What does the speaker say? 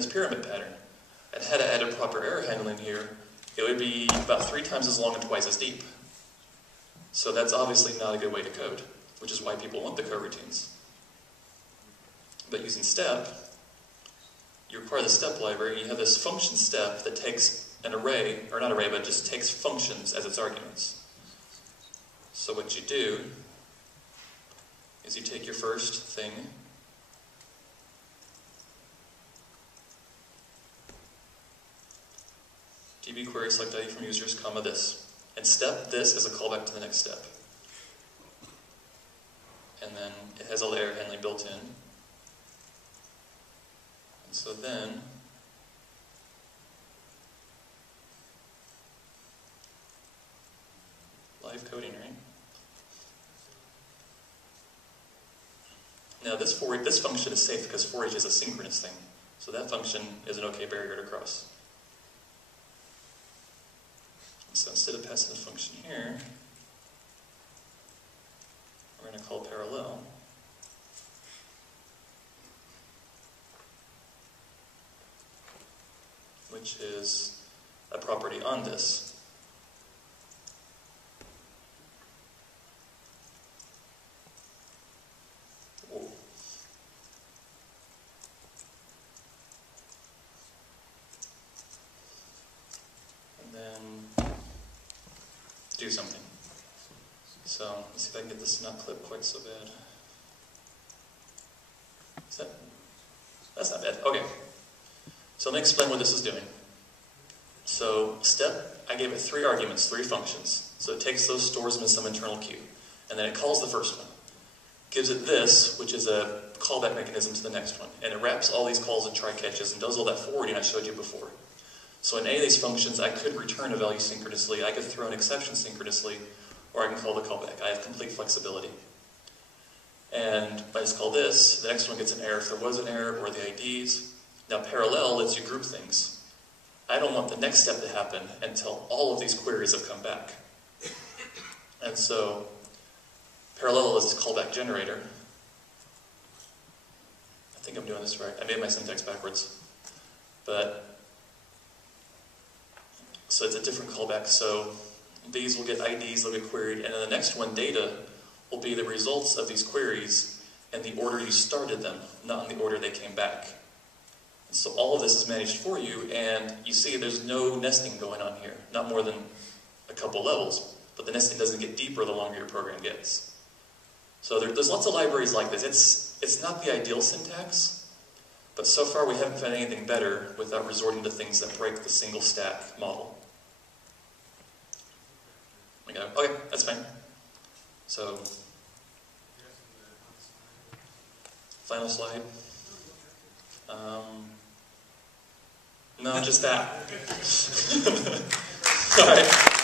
this pyramid pattern. And had I added proper error handling here, it would be about 3 times as long and twice as deep. So that's obviously not a good way to code, which is why people want the coroutines. But using step, you require the step library, and you have this function step that takes an array, or not array, but just takes functions as its arguments. So what you do is you take your first thing, db query select ID from users, comma this. And step this is a callback to the next step. And then it has all the error handling built in. And so then, live coding, right? Now this function is safe because for each is a synchronous thing. So that function is an okay barrier to cross. So instead of passing the function here, we're going to call parallel. Which is a property on this. Whoa. And then do something. So let's see if I can get this not clip quite so bad. That's not bad. Okay. So let me explain what this is doing. So step, I gave it 3 arguments, 3 functions. So it takes those, stores them in some internal queue. And then it calls the first one. Gives it this, which is a callback mechanism to the next one. And it wraps all these calls in try-catches and does all that forwarding I showed you before. So in any of these functions, I could return a value synchronously, I could throw an exception synchronously, or I can call the callback. I have complete flexibility. And if I just call this, the next one gets an error if there was an error, or the IDs. Now parallel lets you group things. I don't want the next step to happen until all of these queries have come back. And so parallel is this callback generator. I think I'm doing this right. I made my syntax backwards. But so it's a different callback. So these will get IDs, they'll get queried, and then the next one, data, will be the results of these queries in the order you started them, not in the order they came back. And so all of this is managed for you, and you see there's no nesting going on here, not more than a couple levels, but the nesting doesn't get deeper the longer your program gets. So there's lots of libraries like this. It's not the ideal syntax, but so far we haven't found anything better without resorting to things that break the single stack model. Okay, that's fine. So, final slide. No, just that. All right.